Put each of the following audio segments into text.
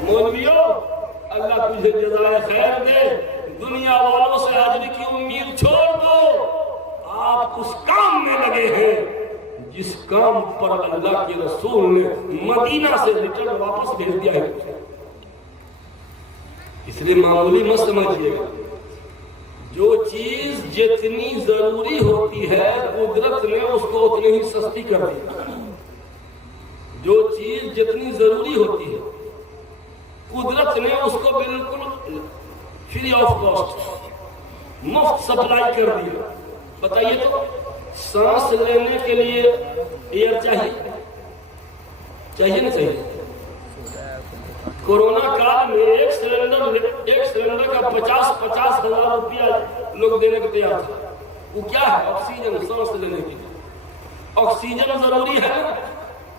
مولویوں اللہ تجھے جزائے خیر دے، دنیا والوں سے اجر کی امید چھوڑ دو، آپ اس کام میں لگے ہیں جس کام پر اللہ کے رسول نے مدینہ سے ریٹرن واپس بھیج دیا ہے۔ اس لیے معمولی مت سمجھیے گا، جو چیز جتنی ضروری ہوتی ہے قدرت نے اس کو اتنی ہی سستی کر دی۔ جو چیز جتنی ضروری ہوتی ہے قدرت نے اس کو بالکل فری آف کاسٹ مفت سپلائی کر دیا۔ بتائیے تو سانس لینے کے لیے ایئر چاہیے نہ چاہیے؟ کورونا کال میں ایک سلنڈر کا 50,000 روپیہ لوگ دینے کو تیار تھا۔ وہ کیا ہے؟ آکسیجن، سانس لینے کے لیے آکسیجن ضروری ہے۔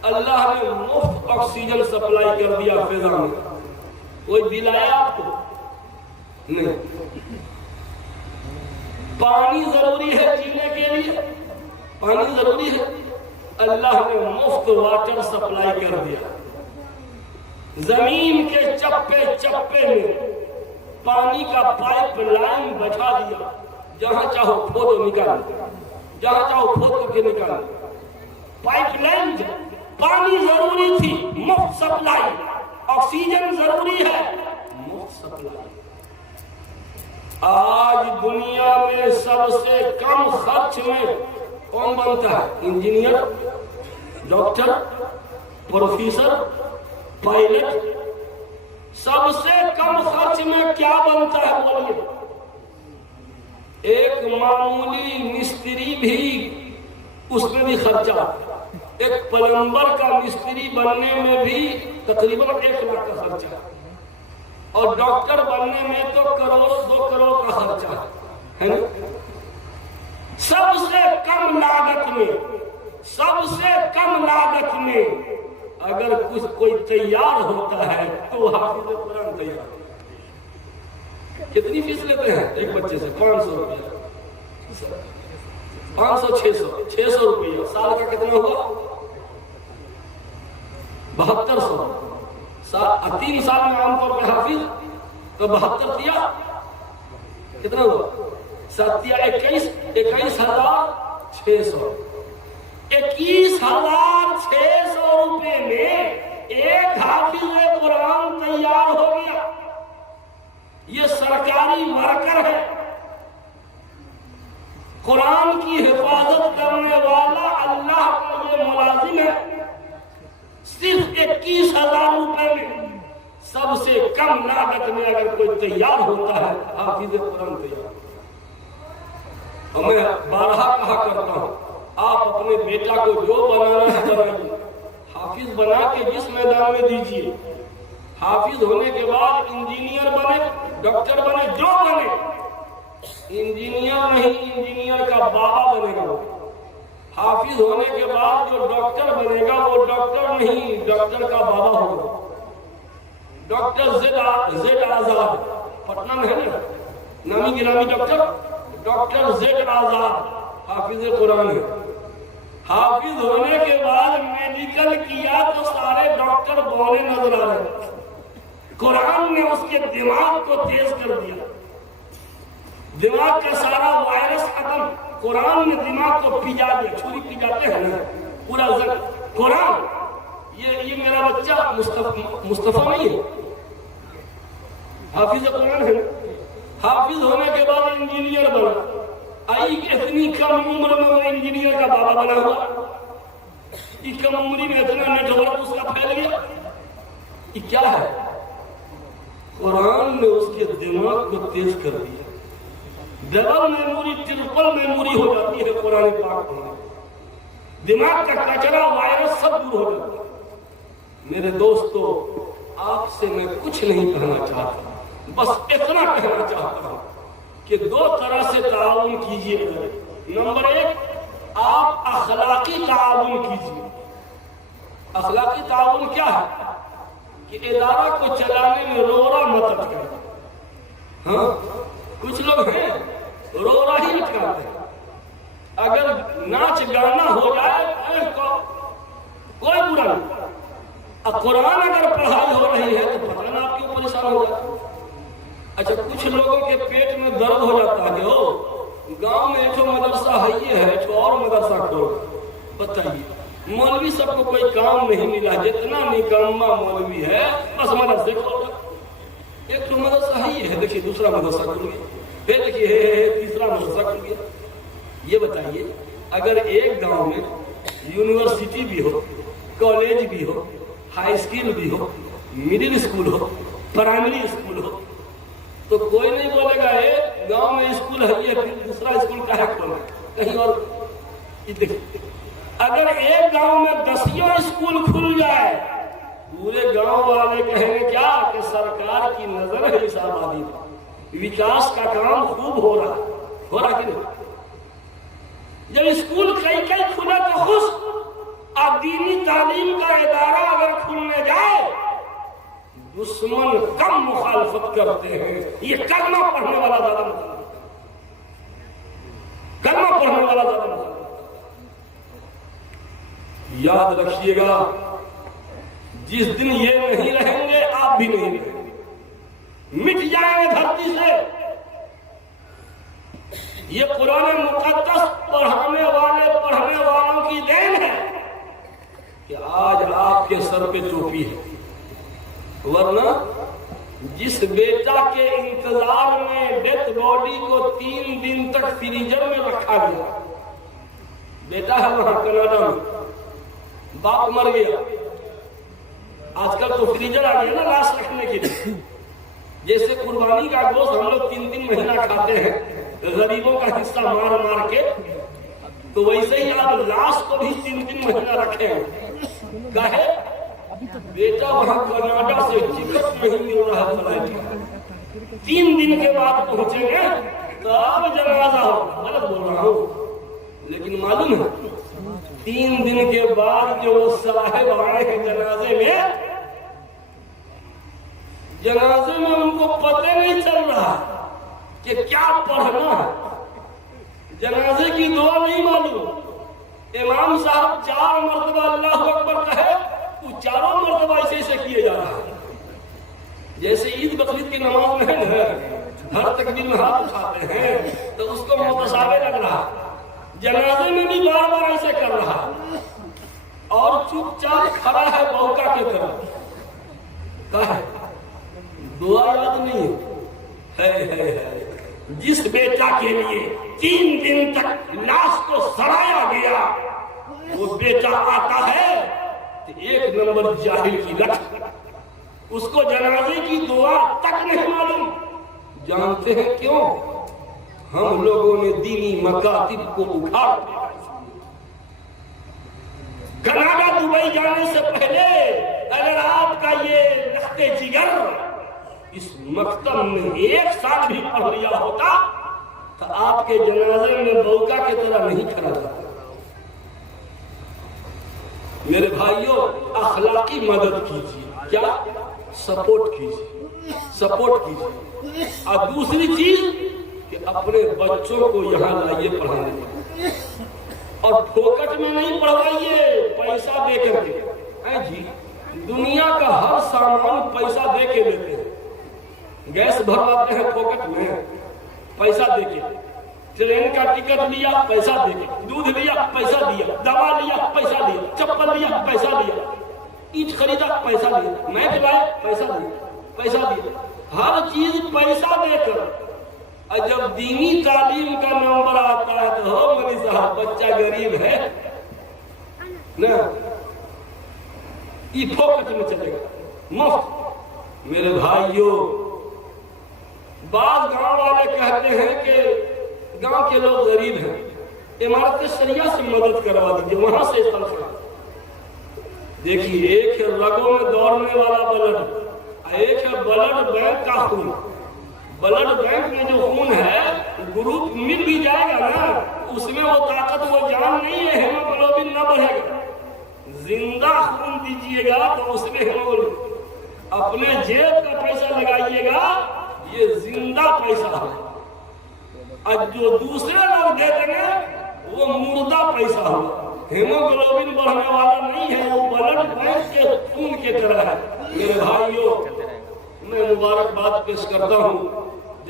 اللہ نے مفت آکسیجن سپلائی کر دیا فضا میں۔ کوئی بل آیا آپ کو؟ نہیں۔ پانی ضروری ہے جینے کے لیے، پانی ضروری ہے، اللہ نے مفت واٹر سپلائی کر دیا۔ زمین کے چپے چپے میں پانی کا پائپ لائن بچھا دیا، جہاں چاہو کھودو نکال، جہاں چاہو کھود کے نکال۔ پائپ لائن، پانی ضروری تھی، مفت سپلائی۔ آکسیجن ضروری ہے، مفت سپلائی۔ آج دنیا میں سب سے کم خرچ میں کون بنتا ہے؟ Engineer, doctor, professor, pilot. سب سے کم خرچ میں کیا بنتا ہے بولیے؟ ایک معمولی مستری بھی، اس میں بھی خرچہ، ایک پلمبر کا مستری بننے میں بھی تقریباً 1 لاکھ کا خرچہ، اور ڈاکٹر بننے میں تو کروڑ 2 کروڑ کا خرچہ ہے نا؟ سب سے کم لاگت میں، سب سے کم لاگت میں اگر کچھ کوئی تیار ہوتا ہے تو حافظ قرآن تیار۔ کتنی فیس لیتے ہیں ایک بچے سے؟ 500 روپیہ، 500 600 روپیہ۔ سال کا کتنا ہوا؟ 7200۔ 3 سال میں عام طور پہ حافظ تو 72 دیا کتنا ہوا؟ 21,600۔ 21,600 روپے میں ایک حافظ قرآن تیار ہو گیا۔ یہ سرکاری ورکر ہے، قرآن کی حفاظت کرنے والا اللہ کا یہ ملازم ہے۔ صرف 21,000 روپے میں سب سے کم لاگت میں اگر کوئی تیار ہوتا ہے حافظ قرآن تیار۔ اور میں بارہا کہا کرتا ہوں، آپ اپنے بیٹا کو جو بنانا ہے بنائیے، حافظ بنا کے جس میدان میں دیجیے، حافظ ہونے کے بعد انجینئر بنے، ڈاکٹر بنے، جو بنے، انجینئر نہیں، انجینئر کا بابا بنے گا۔ حافظ ہونے کے بعد جو ڈاکٹر بنے گا وہ ڈاکٹر نہیں، ڈاکٹر کا بابا ہوگا۔ ڈاکٹر زید آزاد پٹنہ میں ہے نا، نامی گرامی ڈاکٹر زید آزاد حافظ قرآن ہے۔ حافظ ہونے کے بعد میڈیکل کیا تو سارے ڈاکٹر بولے نظر آ رہے۔ قرآن نے اس کے دماغ کو تیز کر دیا، دماغ کا سارا وائرس ختم۔ قرآن نے دماغ کو پجا دیا، چھری پجاتے ہیں نا پورا قرآن۔ یہ میرا بچہ مصطفیٰ نہیں ہے، حافظ قرآن ہے۔ حافظ ہونے کے بعد انجینئر بنا، اتنی کم عمر میں وہ انجینئر کا بابا بنا ہوا۔ کم عمری میں اتنا نیٹورک اس کا پھیل گیا۔ یہ کیا ہے؟ قرآن نے اس کے دماغ کو تیز کر دیا۔ ڈبل میموری، ٹرپل میموری ہو جاتی ہے قرآن پاک میں۔ دماغ کا کچرا، وائرس سب دور ہو جاتا ہے۔ میرے دوستو، آپ سے میں کچھ نہیں کہنا چاہتا، بس اتنا کہنا چاہتا ہوں کہ 2 طرح سے تعاون کیجیے۔ نمبر 1، آپ اخلاقی تعاون کیجیے۔ اخلاقی تعاون کیا ہے؟ کہ ادارہ کو چلانے میں رورا مت اٹکائے۔ ہاں، کچھ لوگ ہیں رورا ہی اٹکاتے ہیں۔ اگر ناچ گانا ہو جائے کوئی برا نہیں، قرآن اگر پڑھائی ہو رہی ہے تو پتہ لوگوں کے پیٹ میں درد ہو جاتا ہے ہو گاؤں میں ایک مدرسہ ہے ایک اور مدرسہ کھول بتائیے مولوی سب کو کوئی کام نہیں ملا جتنا نکما مولوی ہے بس مدرسے کھول ایک تو مدرسہ ہے دیکھیے دوسرا مدرسہ کھل گیا پھر دیکھیے تیسرا مدرسہ کھل گیا. یہ بتائیے اگر ایک گاؤں میں یونیورسٹی بھی ہو کالج بھی ہو ہائی اسکول بھی ہو مڈل اسکول ہو پرائمری اسکول ہو تو کوئی نہیں بولے گا ایک گاؤں میں اسکول ہے یہ پھر دوسرا اسکول کا ہے کھولنا کہیں اور. اگر ایک گاؤں میں 10 اسکول کھل جائے پورے گاؤں والے کہیں گے کیا کہ سرکار کی نظر ہے اس آبادی پر وکاس کا کام خوب ہو رہا کہ نہیں. جب اسکول کئی کھلے تو خوش اب دینی تعلیم کا ادارہ اگر کھلنے جائے دشمن کم مخالفت کرتے ہیں. یہ کلمہ پڑھنے والا زیادہ مخالفت کلمہ پڑھنے والا زیادہ مخالفت. یاد رکھیے گا جس دن یہ نہیں رہیں گے آپ بھی نہیں رہیں گے مٹ جائیں گے دھرتی سے. یہ قرآن مقدس پڑھانے والوں کی دین ہے کہ آج آپ کے سر پہ ٹوپی ہے. ورنہ جس بیٹا کے انتظار میں ڈیتھ باڈی کو 3 دن تک فریزر میں رکھا گیا بیٹا ہے وہاں کینیڈا میں باپ مر گیا. آج کل تو فریزر آ گیا نا لاش رکھنے کے لیے. جیسے قربانی کا گوشت ہم لوگ 3 مہینہ کھاتے ہیں غریبوں کا حصہ مار کے تو ویسے ہی آپ لاش کو بھی 3 مہینہ رکھے ہیں. کہے بیٹا وہاں کینیڈا سے ٹکٹ نہیں مل رہا فلائٹ 3 دن کے بعد پہنچیں گے تو اب جنازہ ہوگا. غلط بول رہا ہوں لیکن معلوم ہے 3 دن کے بعد جو صاحب آئے ہیں جنازے میں ان کو پتہ نہیں چل رہا کہ کیا پڑھنا ہے. جنازے کی دعا نہیں معلوم. امام صاحب 4 مرتبہ اللہ اکبر کہے وہ چاروں مرتبہ ایسے کیے جا رہا ہے جیسے عید بقرعید کی نماز میں ہے ہر تکبیر میں ہاتھ اٹھاتے ہیں تو اس کو متشابہ لگ رہا. جنازے میں بھی بار بار ایسے کر رہا اور چپ چاپ کھڑا ہے بہکا کی طرف. دعا یاد نہیں ہے. جس بیٹا کے لیے 3 دن تک لاش کو سڑایا گیا وہ بیٹا آتا ہے تو 1 نمبر جاہل کی لٹ. اس کو جنازے کی دعا تک نہیں معلوم. جانتے ہیں کیوں؟ ہم لوگوں نے دینی مکاتب کو اکھاڑ دیا. کینیڈا دبئی جانے سے پہلے اگر آپ کا یہ لخت جگر اس مکتب میں 1 سال بھی پڑھ لیا ہوتا تو آپ کے جنازے میں بوکا کی طرح نہیں کھڑا تھا. میرے بھائیوں اخلاقی مدد کیجیے. کیا سپورٹ کیجیے. اور دوسری چیز کہ اپنے بچوں کو یہاں لائیے پڑھانے اور پھوکٹ میں نہیں پڑھوائیے پیسہ دے کر کے. جی دنیا کا ہر سامان پیسہ دے کے لیتے ہیں. گیس بھرواتے ہیں پھوکٹ میں پیسہ دے کے. ٹرین کا ٹکٹ لیا پیسہ دے کے. دودھ لیا پیسہ دیا. دوا لیا پیسہ دیا. چپل لیا پیسہ دیا. اینٹ خریدا پیسہ دیا. میٹ لائے پیسہ دیا. ہر چیز پیسہ دے کر. جب دینی تعلیم کا نمبر آتا ہے تو ہو مولوی صاحب بچہ غریب ہے نا یہ پھوکٹ میں چلے گا مفت. میرے بھائیوں بعض گاؤں والے کہتے ہیں کہ گاؤں کے لوگ غریب ہیں عمارت شریعہ سے مدد کروا دیجیے وہاں سے استعمال. دیکھیے ایک ہے رگوں میں دوڑنے والا بلڈ ایک ہے بلڈ بینک کا خون. بلڈ بینک میں جو خون ہے گروپ مل بھی جائے گا نا اس میں وہ طاقت وہ جان نہیں ہے ہیموگلوبن نہ بڑھے گا. زندہ خون دیجیے گا تو اس میں ہیموگلوبن. اپنے جیب کا پیسہ لگائیے گا یہ زندہ پیسہ ہے اور جو دوسرے لوگ دے دیں گے وہ مردہ پیسہ ہوگا. ہیموگلوبن بڑھنے والا نہیں ہے وہ بلڈ بینک کے خون کی طرح ہے. میرے بھائیوں میں مبارکباد پیش کرتا ہوں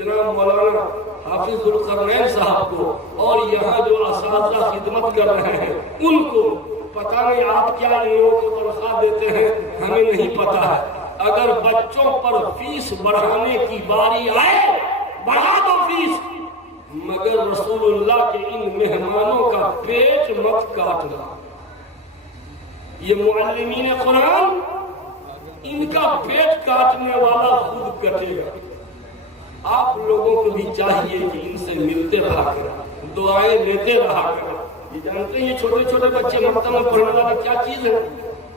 جناب مولانا حافظ القرنین صاحب کو اور یہاں جو اساتذہ خدمت کر رہے ہیں ان کو پتہ نہیں آپ کیا ان لوگوں کو تنخواہ دیتے ہیں، ہمیں نہیں پتا ہے۔ اگر بچوں پر فیس بڑھانے کی باری آئے بڑھا دو فیس، مگر رسول اللہ کے ان مہمانوں کا پیٹ مت کاٹنا۔ یہ معلمین قرآن، ان کا پیٹ کاٹنے والا خود کٹے گا۔ آپ لوگوں کو بھی چاہیے کہ ان سے ملتے رہا کریں، دعائیں لیتے رہا کریں۔ یہ جانتے ہیں یہ چھوٹے چھوٹے بچے مکتب میں پڑھنے والا کیا چیز ہے،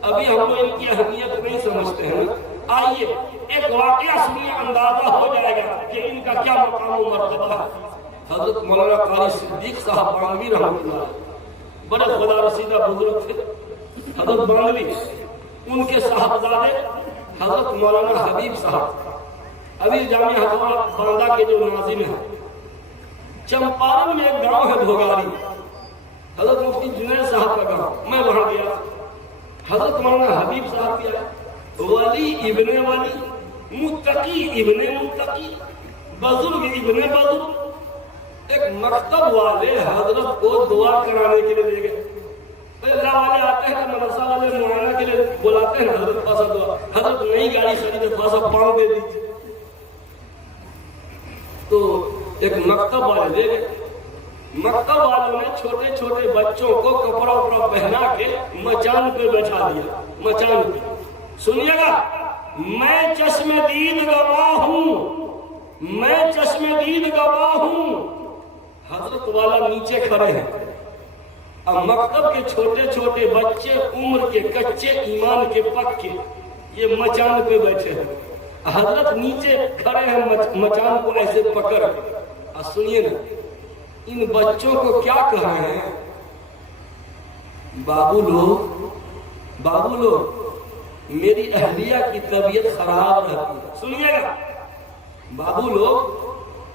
ابھی ہم لوگ ان کی اہمیت نہیں سمجھتے ہیں۔ آئیے ایک واقعہ سنیے، اندازہ ہو جائے گا کہ ان کا کیا مقام و مرتبہ ہے۔ حضرت مولانا قاری صدیق صاحب بانگوی رحمۃ اللہ بڑے خدا رسیدہ بزرگ تھے۔ حضرت بانگوی، ان کے صاحبزادے حضرت مولانا حبیب صاحب ابھی جامعہ حضرت باندہ کے جو ناظم ہیں۔ چمپارن میں ایک گاؤں ہے بھوگاری، حضرت مفتی جنید صاحب کا گاؤں، میں وہاں گیا۔ حضرت مولانا حبیب صاحب کیا ولی ابن ولی، متقی ابن متقی، بزرگ ابن بزرگ، ایک مکتب والے حضرت کو دعا کرانے کے لیے لے گئے۔ اللہ والے آتے ہیں تو مدرسہ والے معائنہ کے لیے بلاتے ہیں، حضرت پاسا دعا، حضرت نئی گاڑی خریدے پاسا پاؤں دے دیجیے۔ تو ایک مکتب والے لے گئے، مکتب والوں نے چھوٹے چھوٹے بچوں کو کپڑا وپڑا پہنا کے مچان پہ بیٹھا دیا۔ مچان پہ سنیے گا، میں چشم دید گواہ ہوں، میں چشم دید گواہ ہوں۔ حضرت والا نیچے کھڑے ہیں، اب مکتب کے چھوٹے چھوٹے بچے عمر کے کچے ایمان کے پکے یہ مچان پہ بیٹھے ہیں، حضرت نیچے کھڑے ہیں مچان کو ایسے پکڑ۔ سنیے نا، ان بچوں کو کیا کہہ رہے ہیں؟ بابو لوگ میری اہلیہ کی طبیعت خراب رہتی ہے۔ سنیے گا، بابو لوگ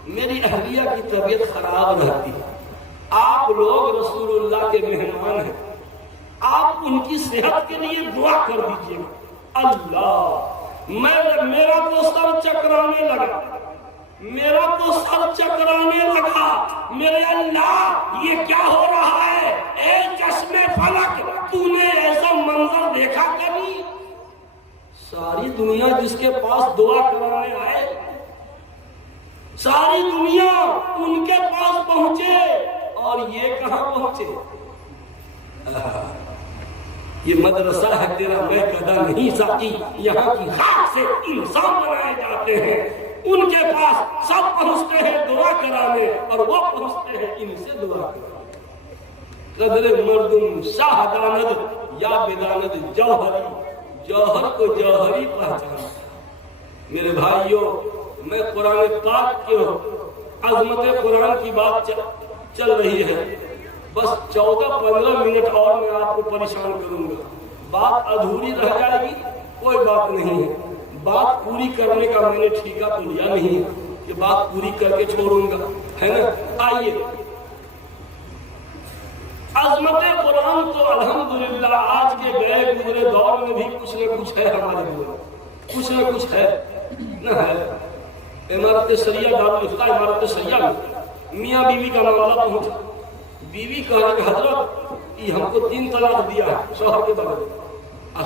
میری اہلیہ کی طبیعت خراب رہتی ہے، آپ لوگ رسول اللہ کے مہمان ہیں، آپ ان کی صحت کے لیے دعا کر دیجیے۔ اللہ، میرا تو سر چکرانے لگا، میرا تو سر چکرانے لگا، میرے اللہ یہ کیا ہو رہا ہے؟ اے چشمے فلک، تو نے ایسا منظر دیکھا کبھی؟ ساری دنیا جس کے پاس دعا کرانے آئے، ساری دنیا ان کے پاس پہنچے اور یہ کہاں پہنچے؟ یہ مدرسہ ہے تیرا میں کدا نہیں ساقی، یہاں کی خاک سے انسان بنائے جاتے ہیں، ان کے پاس سب پہنچتے ہیں دعا کرانے اور وہ پہنچتے ہیں ان سے دعا کرانے۔ قدر مردم شاہ داند یا بداند جوہری، جوہر کو جوہری پہچانا۔ میرے بھائیوں، میں قرآن پاک کے عظمت قرآن کی بات چل رہی ہے، بس 14-15 منٹ اور میں آپ کو پریشان کروں گا، بات ادھوری رہ جائے گی کوئی بات نہیں ہے، بات پوری کرنے کا میں نے ٹھیکہ تو لیا نہیں کہ بات پوری کر کے چھوڑوں گا، ہے نا۔ آئیے، عظمت قرآن تو الحمدللہ آج کے گئے گزرے دور میں بھی کچھ نہ کچھ ہے، ہمارے دور کچھ نہ کچھ ہے نہ ہے۔ عمارت سریہ دارالفتہ عمارت سریہ میں میاں بیوی کا معاملہ پہنچا، بیوی کہا کہ حضرت یہ ہم کو 3 طلاق دیا ہے شوہر کے بارے میں،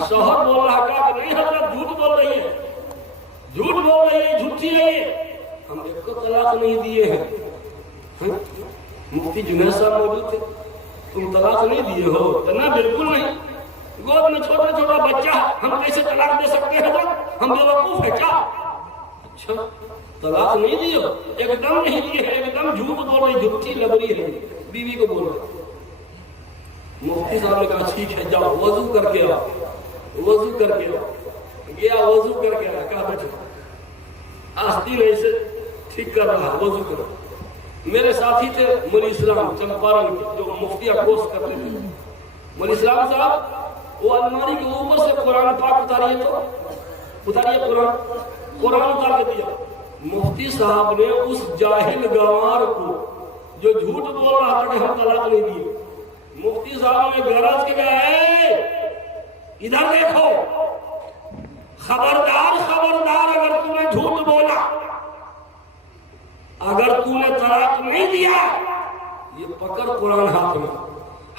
شوہر بول رہا کہا کہ نہیں حضرت جھوٹ بول رہی ہے، جھوٹ بول رہی ہے، جھوٹی رہی ہے، ہم ایک کو طلاق نہیں دیے ہیں۔ مفتی جنید صاحب موجود تھے، تم طلاق نہیں دیے ہو؟ نہ بالکل نہیں، گود میں چھوٹا چھوٹا بچہ ہم کیسے طلاق دے سکتے ہیں حضرت؟ ہم بیوقوف ہیں کیا؟ اچھا طلاق نہیں دیے ہو؟ ایک دم نہیں دیے ہیں، ایک دم جھوٹ بول رہی، جھوٹی لگ رہی ہے، بیوی کو بول رہا۔ مفتی صاحب نے کہا ٹھیک ہے جاؤ وضو کر کے آؤ، وضو کر کے آؤ، گیا وضو کر کے آیا، کہا بیٹھو، آستین ایسے ٹھیک کر رہا، وضو کرو۔ میرے ساتھی تھے مولی اسلام چمپارن کے جو مفتیہ کورس کرتے تھے، مولی اسلام صاحب وہ الماری کے اوپر سے قرآن پاک اتاریے، تو اتاریے قرآن اتار کے دیا۔ مفتی صاحب نے اس جاہل گوار کو جو جھوٹ بول رہا تھا کہ ہم طلاق نہیں دیے، مفتی صاحب نے گرج کے کہا اے ادھر دیکھو، خبردار خبردار اگر تم نے جھوٹ بولا پکڑ قرآن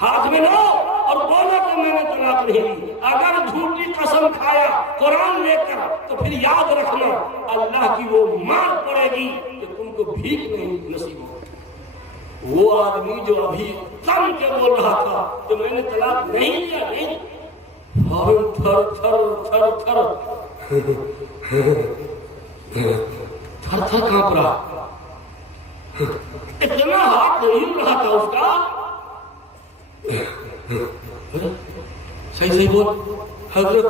ہاتھ میں لو اور بولو کہ میں نے طلاق نہیں دی. اگر جھوٹی قسم کھایا قرآن لے کر تو پھر یاد رکھنا اللہ کی وہ مار پڑے گی کہ تم کو بھیک نہیں نصیب ہو. وہ آدمی جو ابھی تن کے بول رہا تھا کہ میں نے طلاق نہیں دیا, نہیں, فوراً تھر تھر تھر تھر تھر تھر کانپ رہا. اتنا ہاتھ ہل رہا تھا اس کا. صحیح بول حضرت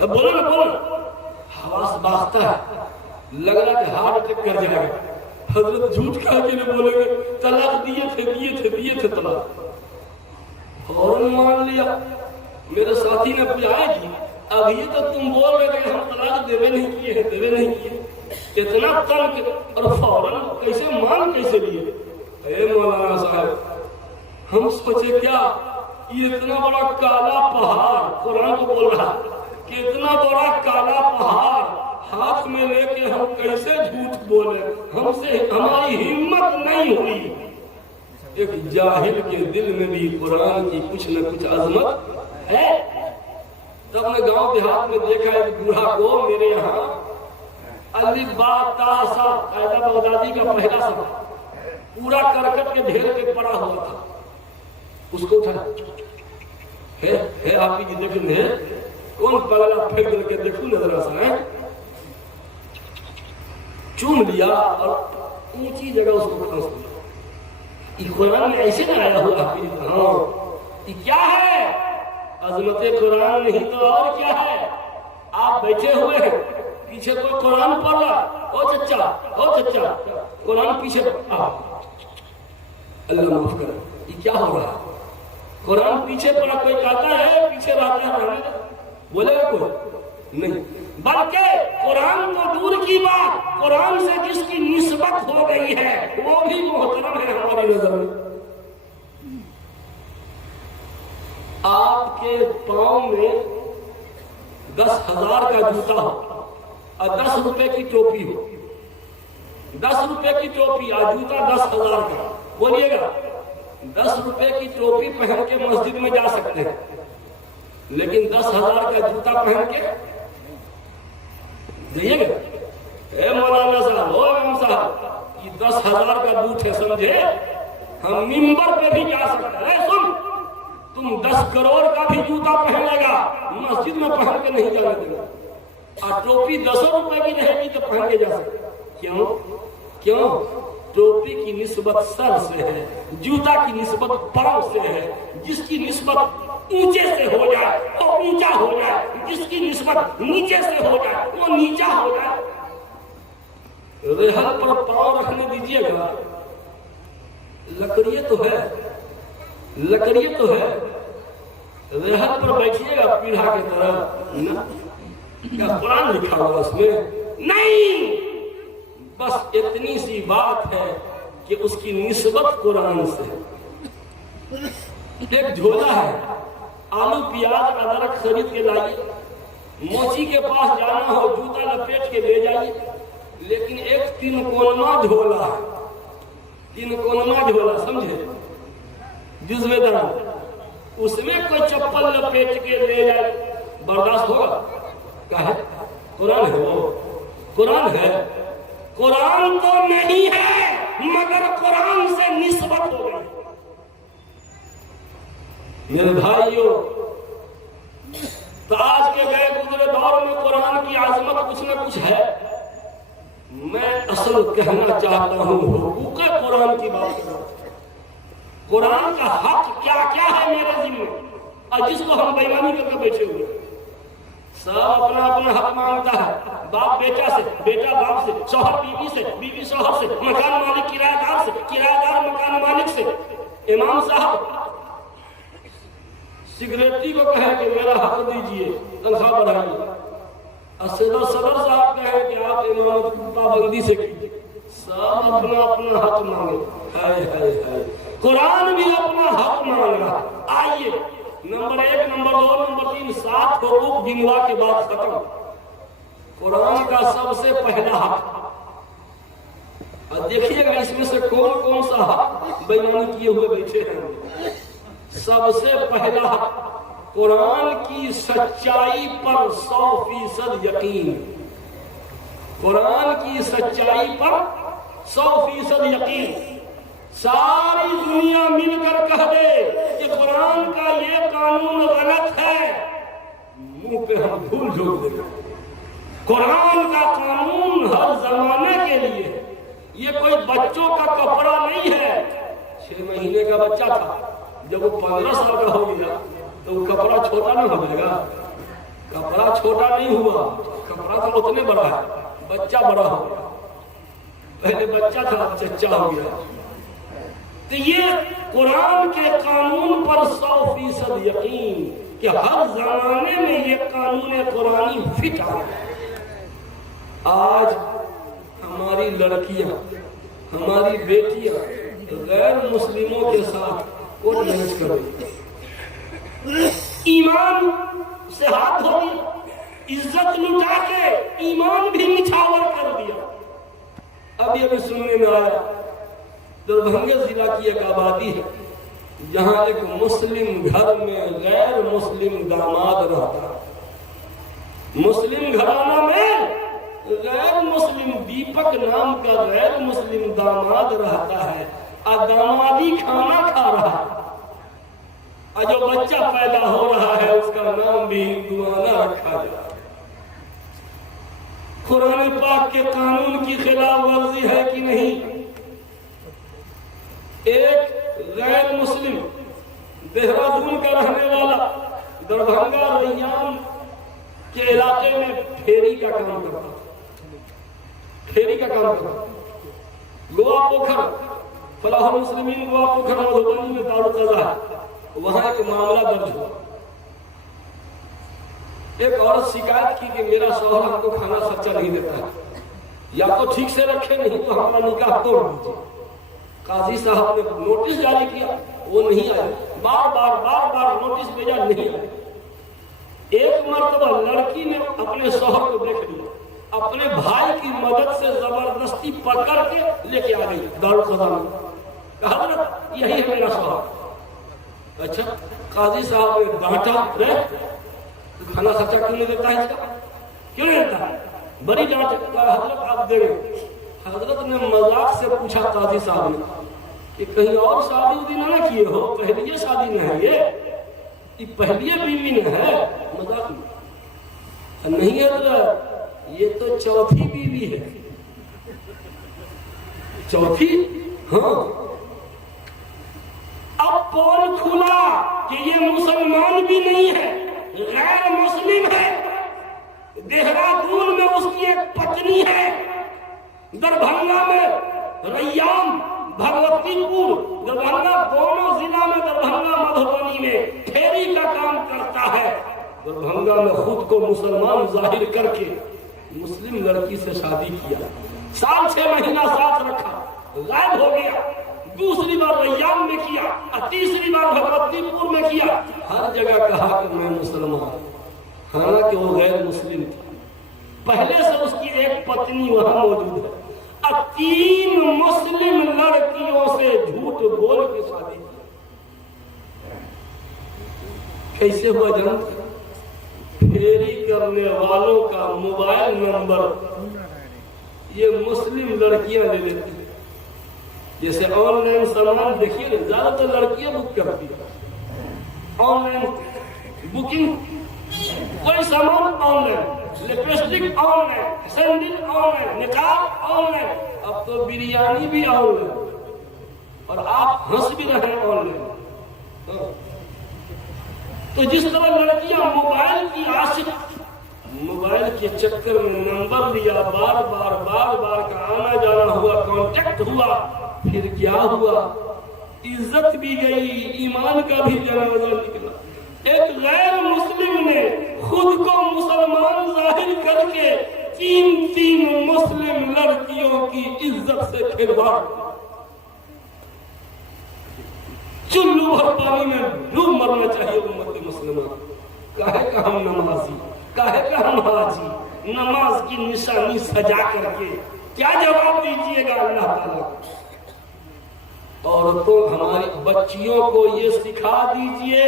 اب بولو نا بولو. حواس باختہ ہے, لگ رہا کہ ہارٹ اٹیک کر جائے گا. حضرت جھوٹ کھا کے نہیں بولیں گے طلاق دیے تھے طلاق. فوراً مان لیا. میرے ساتھی نے پوچھا جی ابھی تو تم بول رہے کہ ہم طلاق دیوے نہیں کیے اتنا ترک اور فوراً کیسے مان کیسے لیے. اے مولانا صاحب ہم سوچے کیا یہ اتنا بڑا کالا پہاڑ قرآن کو بول رہا کہ اتنا بڑا کالا پہاڑ ہاتھ میں لے کے ہم کیسے جھوٹ بولے. ہم سے ہماری ہمت نہیں ہوئی. ایک جاہل کے دل میں بھی قرآن کی کچھ نہ کچھ عظمت ہے. تب نے گاؤں دیہات میں دیکھا ایک بوڑھا کو میرے یہاں الف با تا سا قاعدہ بغدادی کا پہلا سبق پورا کرکٹ کے ڈھیر پہ پڑا ہوا تھا. اس کو اٹھا ہے آپ کی دیکھیں ہے کون پگلا پھینک کر کے دیکھوں نظر آسا ہے. چوم لیا اور اونچی جگہ اس کو پھانس دیا. یہ قرآن میں ایسے نہ آیا ہوا. ہاں یہ کیا ہے عظمت قرآن نہیں تو اور کیا ہے. آپ بیٹھے ہوئے ہیں پیچھے کوئی قرآن پڑھ رہا. او چچا قرآن پیچھے اللہ معاف کرے. یہ کیا ہو رہا ہے. قرآن پیچھے پڑا کوئی کہتا ہے پیچھے رہتا ہے بولے گا کوئی نہیں. بلکہ قرآن کو دور کی بات قرآن سے جس کی نسبت ہو گئی ہے وہ بھی محترم ہے ہماری نظر میں. آپ کے پاؤں میں 10,000 کا جوتا ہو اور 10 روپے کی ٹوپی ہو. 10 روپے کی ٹوپی اور جوتا 10,000 کا. بولیے گا 10 روپے کی ٹوپی پہن کے مسجد میں جا سکتے ہیں لیکن 10,000 کا جوتا پہن کے جائیے گا. اے مولانا صاحب او امام صاحب یہ 10,000 کا بوٹ ہے سمجھے. ہم منبر پہ بھی جا سکتے ہیں. سن تم 10 کروڑ کا بھی جوتا پہن لے گا مسجد میں پہن کے نہیں جانے دے گا. اور ٹوپی 10 روپے کی رہے گی تو پہن کے جا سکتے. کیوں ٹوپی کی نسبت سر سے ہے, جوتا کی نسبت پاؤں سے ہے. جس کی نسبت اونچے سے ہو جائے وہ اونچا ہو جائے, جس کی نسبت نیچے سے ہو جائے وہ نیچا ہو جائے. ریحل پر پاؤں رکھنے دیجیے گا. لکڑی تو ہے ریحل پر بیٹھیے گا پیڑھا کی طرح. کیا قرآن لکھا ہوا اس میں نہیں. بس اتنی سی بات ہے کہ اس کی نسبت قرآن سے. ایک جھولا ہے آلو پیاز ادرک خرید کے لائیے. موچی کے پاس جانا ہو جوتا لپیٹ کے لے جائیے. لیکن ایک 3 کونما جھولا ہے. 3 کونما جھولا سمجھے جزوے دار. اس میں کوئی چپل لپیٹ کے لے جائے برداشت ہوگا. کیا ہے قرآن ہے وہ قرآن ہے. قرآن تو نہیں ہے مگر قرآن سے نسبت ہو گئی. میرے بھائیوں تو آج کے گئے گزرے دور میں قرآن کی عظمت کچھ نہ کچھ ہے. میں اصل کہنا چاہتا ہوں حقوق قرآن کی بات. قرآن کا حق کیا کیا ہے میرے ذمہ اور جس کو ہم بےمانی کر کے بیٹھے ہوئے. سب اپنا اپنا حق مانگتا ہے. باپ بیٹا سے, بیٹا باپ سے, شوہر بیوی سے, بیوی شوہر سے, مکان مالک کرایہ دار سے, کرایہ دار مکان مالک سے. امام صاحب سیکریٹری کو کہے کہ میرا حق دیجئے تنخواہ بڑھائیے. صدر صاحب کہے کہ آپ امامت پابندی سے کیجیے. سب اپنا اپنا حق مانگے. ہائے ہائے ہائے. قرآن بھی اپنا حق مانگ رہا. آئیے نمبر 1 نمبر 2 نمبر 3 7 حقوق گنوا کے بعد ختم. قرآن کا سب سے پہلا حق اور دیکھیے گا اس میں سے کون کون سا حق بےمانی کیے ہوئے بیٹھے ہیں. سب سے پہلا قرآن کی سچائی پر 100% یقین. قرآن کی سچائی پر 100% یقین. ساری دنیا مل کر کہہ دے کہ قرآن کا یہ قانون غلط ہے، منہ پہ ہم دھول جھونک دیں. قرآن کا قانون ہر زمانے کے لیے. یہ کوئی بچوں کا کپڑا نہیں ہے. 6 مہینے کا بچہ تھا، جب وہ 15 سال کا ہو گیا تو وہ کپڑا چھوٹا نہیں ہو جائے گا. کپڑا چھوٹا نہیں ہوا، کپڑا تو اتنے بڑا ہے، بچہ بڑا ہو گیا. پہلے بچہ تھا، چچا ہو گیا. تو یہ قرآن کے قانون پر 100% یقین کہ ہر زمانے میں یہ قانون قرآنی فٹ آ ہے. آج ہماری لڑکیاں، ہماری بیٹیاں غیر مسلموں کے ساتھ کوٹ میچ کر رہی. ایمان سے ہاتھ دھو دیا، عزت لٹا کے ایمان بھی نچھاور کر دیا. ابھی سننے میں آیا دربھنگہ ضلع کی ایک آبادی ہے جہاں ایک مسلم گھر میں غیر مسلم داماد رہتا ہے. مسلم گھرانہ میں غیر مسلم دیپک نام کا غیر مسلم داماد رہتا ہے. دامادی کھانا کھا رہا ہے، اور جو بچہ پیدا ہو رہا ہے اس کا نام بھی ہندوانہ رکھا جائے. قرآن پاک کے قانون کی خلاف ورزی ہے کہ نہیں؟ ایک غیر مسلم دہرادون کا رہنے والا دربھنگہ ریان کے علاقے میں پھیری کا کام کرتا. پھیری کا کام کرتا. گوا پوکھر، فلاح المسلمین گوا پوکھر مدھوبنی میں دارالقضا ہے، وہاں ایک معاملہ درج ہوا. ایک عورت شکایت کی کہ میرا شوہر ہم کو کھانا خرچہ نہیں دیتا ہے، یا تو ٹھیک سے رکھے نہیں تو ہمارا نکاح توڑ دیجیے. قاضی صاحب نے نوٹس جاری کیا، وہ نہیں آیا. بار بار نوٹس بھیجا، نہیں آیا. ایک مرتبہ لڑکی نے اپنے شوہر کو دیکھ لیا، اپنے بھائی کی مدد سے زبردستی پکڑ کے لے کے آ گئی دارالقضا میں. کہا حضرت یہی ہے میرا شوہر. اچھا، قاضی صاحب نے ڈانٹا، کھانا خرچہ کیوں نہیں دیتا ہے؟ اس کا کیوں نہیں دیتا ہے؟ بڑی ڈانٹ. حضرت آپ دے گئے. حضرت نے مذاق سے پوچھا قاضی صاحب نے کہ کہیں اور شادی ودی نہ کیے ہو؟ پہلی شادی نہ ہے یہ پہلی بیوی نہ ہے. مذاق نہیں حضرت، یہ تو چوتھی بیوی ہے. چوتھی؟ ہاں. اب پول کھلا کہ یہ مسلمان بھی نہیں ہے، غیر مسلم ہے. دہرادون میں اس کی ایک پتنی ہے، دربھنگہ میں ریام، بھگوتی پور، دربھنگہ دونوں ضلع میں، دربھنگہ مدھوبنی میں پھیری کا کام کرتا ہے. دربھنگہ میں خود کو مسلمان ظاہر کر کے مسلم لڑکی سے شادی کیا. سال 6 مہینہ ساتھ رکھا، غائب ہو گیا. دوسری بار ریام میں کیا، اور تیسری بار بھگوتی پور میں کیا. ہر جگہ کہا کہ میں مسلمان، حالانکہ وہ غیر مسلم تھا. پہلے سے اس کی ایک پتنی وہاں موجود ہے، اور 3 مسلم لڑکیوں سے جھوٹ بول کے شادی کی. کیسے ہوا جانتے؟ پھیری کرنے والوں کا موبائل نمبر یہ مسلم لڑکیاں لے لیتی ہیں. جیسے آن لائن سامان دیکھیے نا، زیادہ تر لڑکیاں بک کرتی ہیں. آن لائن بکنگ، کوئی سامان on line, lipstick on line, sandal on line, نقاب آن لائن. اب تو بریانی بھی آن لائن، اور آپ ہنس بھی رہے ہیں آن لائن. تو جس طرح لڑکیاں موبائل کی عاشق، موبائل کے چکر میں نمبر لیا، بار بار کا آنا جانا ہوا، کانٹیکٹ ہوا، پھر کیا ہوا؟ عزت بھی گئی، ایمان کا بھی جنازہ نکلا. ایک غیر مسلم نے خود کو مسلمان ظاہر کر کے 3 مسلم لڑکیوں کی عزت سے کھلواڑ. چلو بھر پانی میں ڈوب مرنا چاہیے امت مسلمہ. کاہے کہ ہم نمازی، کاہے کہ ہم حاجی نماز کی نشانی سجا کر کے کیا جواب دیجیے گا اللہ تعالیٰ کو؟ عورتوں ہماری بچیوں کو یہ سکھا دیجیے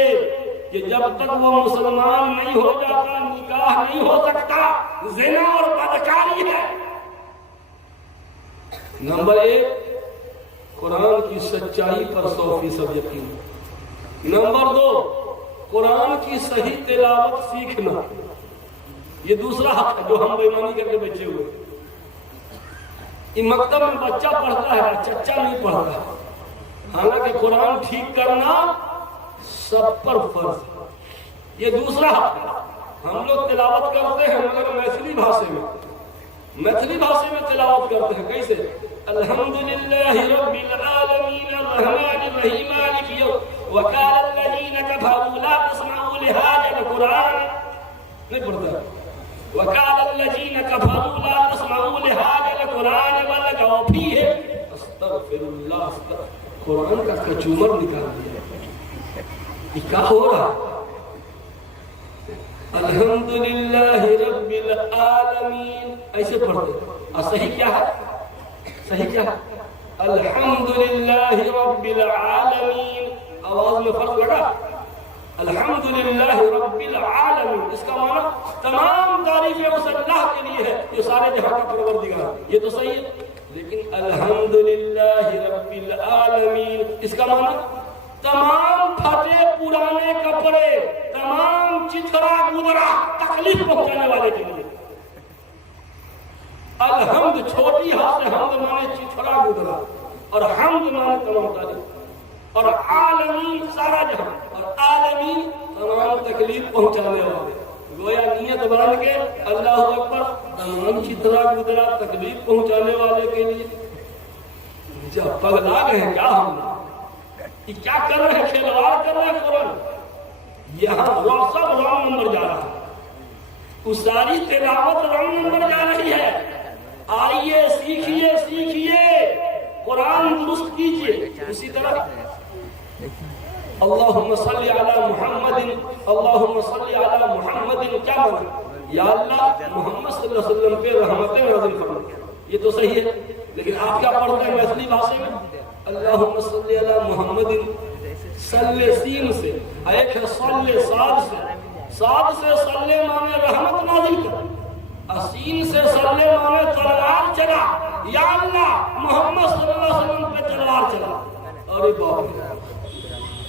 کہ جب تک وہ مسلمان نہیں ہو جاتا نکاح نہیں ہو سکتا، زنا اور بدکاری ہے۔ نمبر 1، قرآن کی سچائی پر 100% یقین۔ نمبر 2، قرآن کی صحیح تلاوت سیکھنا، یہ دوسرا حق ہے جو ہم بے ایمانی کر کے بچے ہوئے۔ مکتب میں بچہ پڑھتا ہے، چچا نہیں پڑھتا، حالانکہ قرآن ٹھیک کرنا سب پر فرض ہے، یہ دوسرا حق ہے۔ ہم لوگ تلاوت کرتے ہیں مگر میتھلی بھاشے میں تلاوت کرتے ہیں۔ کیسے؟ الحمدللہ رب العالمین الرحمن الرحیم مالک یوم وقال الذین کفروا لا تسمعوا لهذا القرآن، نہیں پڑھتا۔ وقال الذین کفروا لا تسمعوا لهذا القرآن والغوا فیہ استغفر اللہ۔ قرآن کا کچومر نکال دیا، یہ کیا ہو رہا؟ الحمدللہ رب العالمین ایسے پڑھتے۔ اور صحیح کیا ہے؟ صحیح کیا ہے؟ الحمدللہ رب العالمین، آواز میں فرق لگا۔ الحمدللہ رب العالمین، اس کا معنی تمام تعریفیں اس اللہ کے لیے ہے جو سارے جہاں کا پروردگار، یہ تو صحیح ہے۔ لیکن الحمدللہ رب العالمین اس کا معنی تمام پھٹے پرانے کپڑے، تمام چتھرا گدرا تکلیف پہنچانے والے کے لیے۔ الحمد چھوٹی ہاتھ سے حمد مانے چتھرا گدرا، اور حمد مانے تمام تعریف، اور عالمین سارا جہاں، اور عالمین تمام تکلیف پہنچانے والے۔ گویا نیت بن کے اللہ اکبر، تمام چتھرا گدرا تکلیف پہنچانے والے کے لیے۔ جب پگلا گئے ہیں کیا ہم یہ کیا کر رہے ہیں؟ کھلواڑ کر رہے ہیں قرآن۔ یہاں سب رانگ نمبر جا رہا ہے، اس ساری تلاوت رانگ نمبر جا رہی ہے۔ آئیے سیکھیے قرآن درست کیجیے۔ اسی طرح اللہم صلی علی محمد، اللہم صلی علی محمد کیا معنی؟ یا اللہ محمد صلی اللہ علیہ وسلم پہ رحمتیں نازل فرما۔ یہ تو صحیح ہے، لیکن آپ کیا پڑھتے ہیں میتھلی بھاشے میں؟ اللہم صلی علی محمد، صلی سین سے، ایک ہے صلی صاد سے، صاد سے صلی مانے رحمت نازل کر، سین سے صلی مانے تلوار چلا۔ یا اللہ محمد صلی اللہ علیہ وسلم پہ تلوار چلا۔ ارے باپ رے،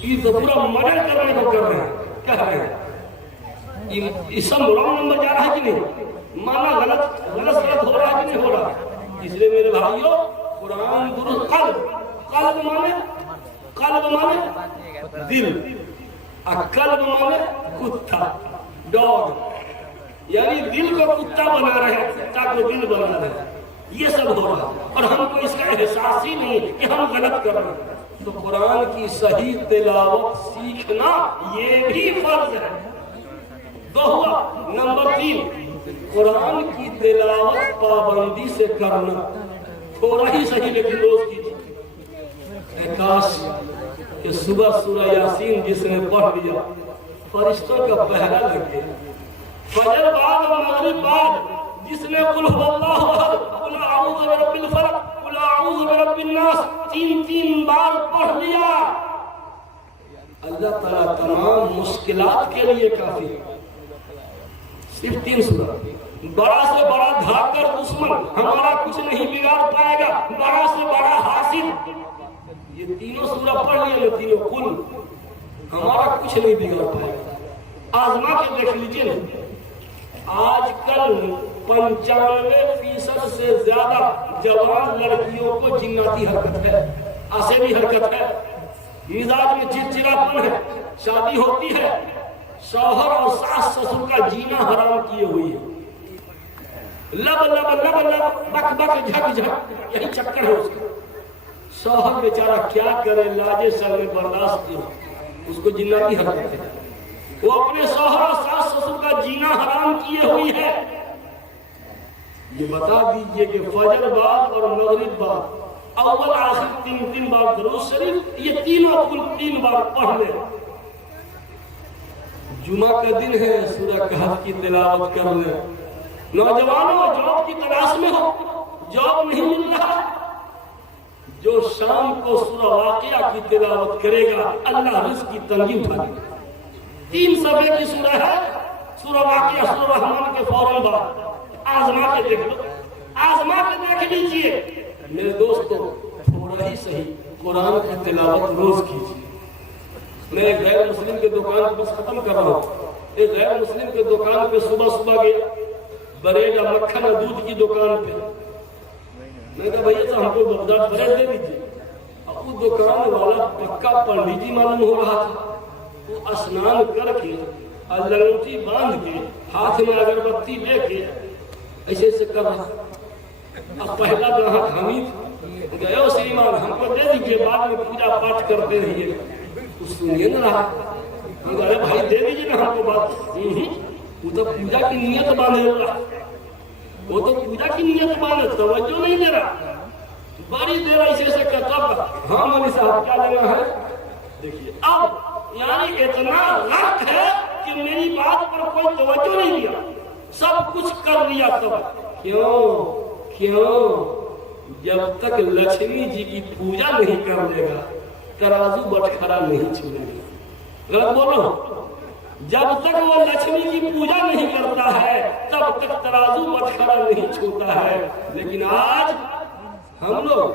یہ تو پورا مدر کرنے کو کر رہے ہیں، کہہ رہے ہیں یہ سب رانگ نمبر جا رہا ہے کہ نہیں؟ مانا غلط ہو رہا ہے کہ نہیں ہو رہا؟ اس لیے میرے بھائیوں قرآن درست، قلب مانے دل، قلب مانے کتا، ڈاگ، یعنی دل کو کتا بنا رہے ہیں، کتا کو دل بنا رہے ہیں، یہ سب ہو رہا ہے، اور ہم کو اس کا احساس ہی نہیں کہ ہم غلط کر رہے ہیں۔ تو قرآن کی صحیح تلاوت سیکھنا یہ بھی فرض ہے۔ دو ہوا۔ نمبر 3، قرآن کی تلاوت پابندی سے کرنا، تھوڑا ہی صحیح لیکن روز کیجیے۔ کاش کہ صبح سورہ یاسین جس نے پڑھ لیا فرشتوں کا پہرا لگ گیا، فجر بعد اور مغرب بعد جس نے قل هو اللہ احد، قل اعوذ برب الفلق، قل اعوذ برب الناس 3 بار پڑھ لیا، اللہ تعالیٰ تمام مشکلات کے لیے کافی ہے۔ صرف 3 سورہ، بڑا سے بڑا دھاکر دشمن ہمارا کچھ نہیں بگاڑ پائے گا، بڑا سے بڑا حاسد، یہ تینوں سورہ پڑھ لیا، یہ تینوں کل ہمارا کچھ نہیں بگاڑ پائے گا۔ آزما کے دیکھ لیجیے، آج کل 95% سے زیادہ جوان لڑکیوں کو جناتی حرکت ہے، آسیبی حرکت ہے، مزاج میں چڑچڑاپن ہے، شادی ہوتی ہے شوہر اور ساس سسر کا جینا حرام کیے ہوئی ہے، لب لب لب لب بک بک جھک جھک، یہی چکر ہے اس کا۔ شوہر بیچارہ کیا کرے، لاجے سر میں برداشت کیوں، اس کو جناتی حرکت ہے، وہ اپنے شوہر اور ساس سسر کا جینا حرام کیے ہوئی ہے۔ یہ بتا دیجئے کہ فجر بعد اور مغرب بعد اول آخر 3 بار درود شریف، یہ تینوں کل 3 بار پڑھ لیں۔ جمعہ کا دن ہے، سورہ کہف کی تلاوت کر لیں۔ نوجوانوں جاب کی تلاش میں ہو، جاب نہیں مل رہا، جو شام کو سورہ واقعہ کی تلاوت کرے گا اللہ رزق کی تنگی اٹھا دے گا۔ 3 صفحے کی سورہ ہے، سورہ واقعہ سورہ رحمان کے فوراً بعد، آزما کے دیکھ لو، آزما کے دیکھ لیجئے۔ میرے دوستو تھوڑا ہی صحیح قرآن کی تلاوت روز کیجیے۔ میں ایک غیر مسلم کے دکان بس ختم کر رہا ہوں، ایک غیر مسلم کے دکان پہ صبح گیا، بریڈ اور مکھن اور دودھ کی دکان پہ۔ میں کہا بھیا تو ہم کو بغداد بریڈ دے دیجیے۔ اب وہ دکان والا پکا پنڈی معلوم ہو رہا تھا، وہ اسنان کر کے لنگوٹی باندھ کے ہاتھ میں اگربتی لے کے ایسے ایسے کر رہا۔ اب پہلا گاہک حمید گئے سلیمان ہم کو دے دیجیے، بعد میں پوجا پاٹ کرتے رہیے۔ اس سنیے نہ رہا، ہم کہا بھائی دے دیجیے نا ہم کو بات۔ وہ تو پوجا کی نیت باندھے ہو رہا، وہ تو پوجا کی نیت باندھے، توجہ نہیں دے رہا۔ بڑی دیر ایسے ایسے کرتا، ہاں مولوی صاحب کیا لینا ہے؟ دیکھیے اب یعنی اتنا غلط ہے کہ میری بات پر کوئی توجہ نہیں دیا، سب کچھ کر لیا۔ تب کیوں جب تک لکشمی جی کی پوجا نہیں کر لے گا ترازو بٹخرا نہیں چھوڑے گا۔ غلط بول رہا ہوں؟ جب تک وہ لکشمی کی پوجا نہیں کرتا ہے تب تک ترازو بٹخرا نہیں چھوڑتا ہے۔ لیکن آج ہم لوگ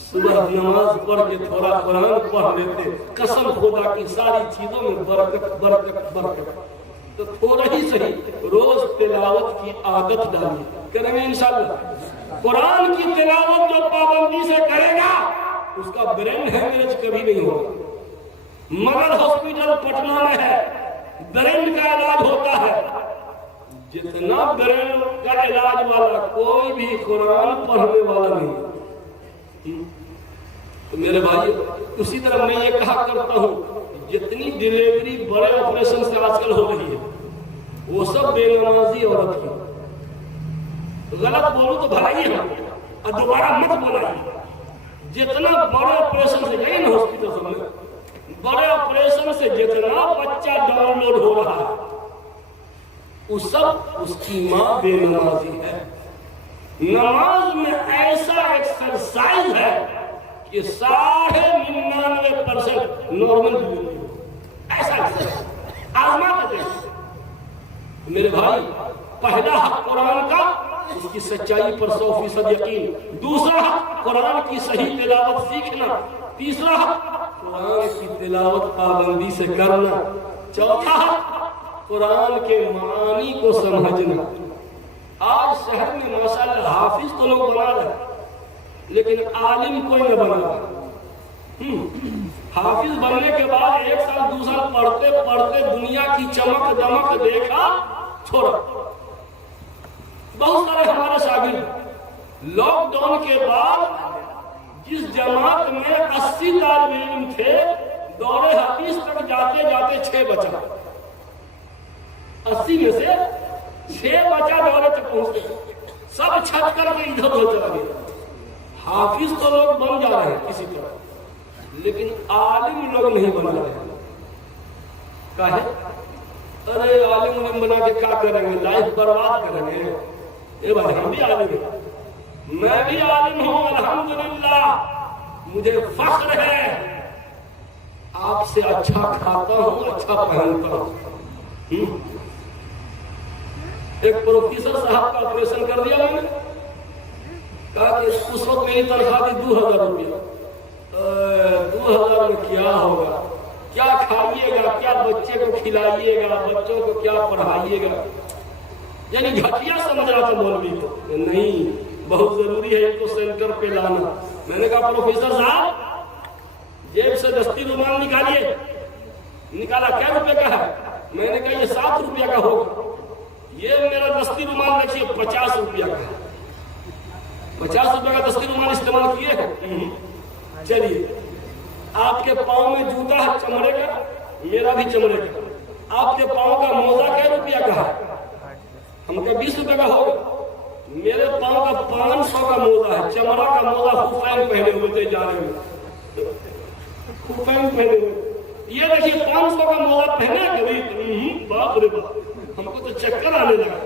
صبح نماز پڑھ کے تھوڑا قرآن پڑھ لیتے، قسم خدا کی ساری چیزوں میں برکت برکت برکت، تو تھوڑا ہی صحیح روز تلاوت کی عادت ڈالیے، کریں گے انشاءاللہ۔ قرآن کی تلاوت جو پابندی سے کرے گا اس کا برین ہیمریج کبھی نہیں ہوگا۔ مگر ہاسپٹل پٹنہ میں ہے، برین کا علاج ہوتا ہے، جتنا برین کا علاج والا کوئی بھی قرآن پڑھنے والا نہیں۔ تو میرے بھائی اسی طرح میں یہ کہا کرتا ہوں، جتنی ڈیلیوری بڑے آپریشن سے آج کل ہو رہی ہے وہ سب بے نمازی عورت کی۔ غلط بولو تو بھلائی ہے اور دوبارہ مت بولائیے۔ جتنا بڑے آپریشن سے گئے نا ہاسپٹل میں، بڑے آپریشن سے جتنا بچہ ڈاؤن لوڈ ہو رہا ہے وہ سب اس کی ماں بے نمازی ہے۔ نماز میں ایسا ایکسرسائز ہے کہ 99.99% نارمل ایسا آزما کے دیکھ۔ میرے بھائی پہلا حق قرآن کا، اس کی سچائی پر 100% یقین۔ دوسرا حق قرآن کی صحیح تلاوت سیکھنا۔ تیسرا حق قرآن کی تلاوت پابندی سے کرنا۔ چوتھا حق قرآن کے معانی کو سمجھنا۔ آج شہر میں ماشاءاللہ حافظ تو لوگ بنا رہے لیکن عالم کوئی نہ بنا رہا۔ حافظ بننے کے بعد 1 سال 2 سال پڑھتے پڑھتے دنیا کی چمک دمک دیکھا چھوڑا۔ بہت سارے ہمارے شاگرد لاک ڈاؤن کے بعد جس جماعت میں 80 طالب علم تھے، دور حدیث تک جاتے جاتے 6 بچا۔ 80 میں سے 6 بچا دورے تک پہنچتے، سب چھٹ کر کے ادھر ادھر چلا گیا۔ حافظ تو لوگ بن جا رہے ہیں کسی طرح، لیکن عالم لوگ نہیں بن رہے ہیں۔ کہے ارے عالم بنا کے کیا کریں گے، لائف برباد کریں گے۔ اے بھائی ہم بھی عالم ہیں، میں بھی عالم ہوں الحمدللہ، مجھے فخر ہے، آپ سے اچھا کھاتا ہوں، اچھا پہنتا ہوں۔ ایک پروفیسر صاحب کا آپریشن کر دیا میں نے، کہا کہ اس وقت میری تنخواہ تھی 2000 روپیہ۔ 2000 میں کیا ہوگا، کیا کھائیے گا، کیا بچے کو کھلائیے گا، بچوں کو کیا پڑھائیے گا، یعنی گھٹیا سمجھ رہا تھا مولوی کو۔ نہیں، بہت ضروری ہے ان کو سینٹر پہ لانا۔ میں نے کہا پروفیسر صاحب جیب سے دستی رومال نکالیے۔ نکالا، کیا روپے کا ہے؟ میں نے کہا یہ 7 روپیہ کا ہوگا۔ یہ میرا دستی رومال دیکھیے 50 روپیہ کا ہے۔ 50 روپیہ کا دستی رومال استعمال کیے ہیں؟ چلیے، آپ کے پاؤں میں جوتا ہے چمڑے کا، میرا بھی چمڑے کا۔ آپ کے پاؤں کا موزہ کیا روپیہ کا ہے؟ ہم کا 20 روپے کا ہوگا۔ میرے پاؤں کا 500 کا موزہ ہے، چمڑا کا موزہ خفین پہنے ہوئے تھے جا رہے ہوئے، خفین پہنے ہوئے۔ یہ دیکھیے 500 کا موزہ پہنے کبھی، باپ رے باپ، ہم کو تو چکر آنے لگا۔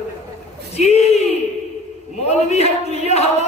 جی مولوی ہے تو یہ حالات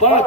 5।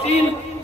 3,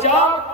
4,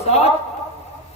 7,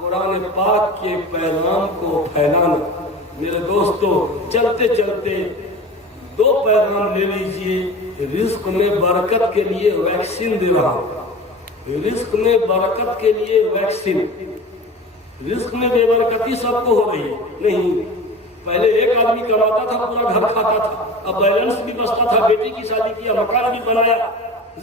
قرآن پاک کے پیغام کو پھیلانا. میرے دوستو چلتے چلتے 2 پیغام لے لیجئے. رزق میں برکت کے لیے ویکسین دے رہا ہوں. رزق میں برکت کے لیے ویکسین. رزق میں بے برکتی سب کو ہو رہی ہے نہیں. پہلے ایک آدمی کماتا تھا پورا گھر کھاتا تھا, اب بیلنس بھی بچتا تھا, بیٹی کی شادی کیا, مکان بھی بنایا,